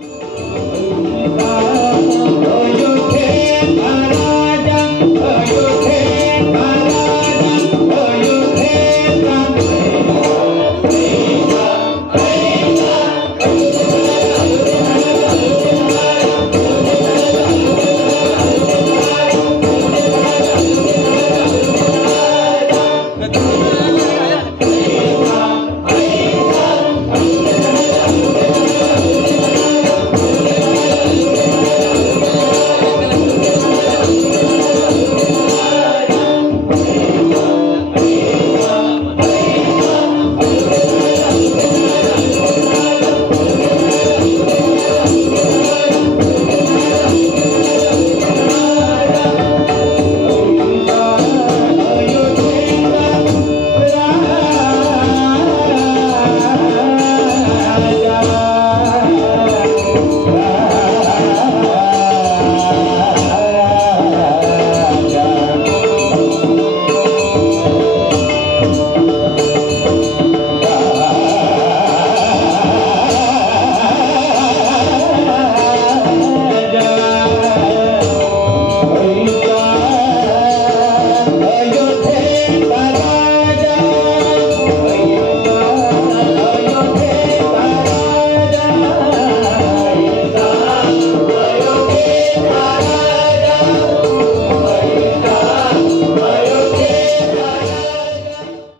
Thank you.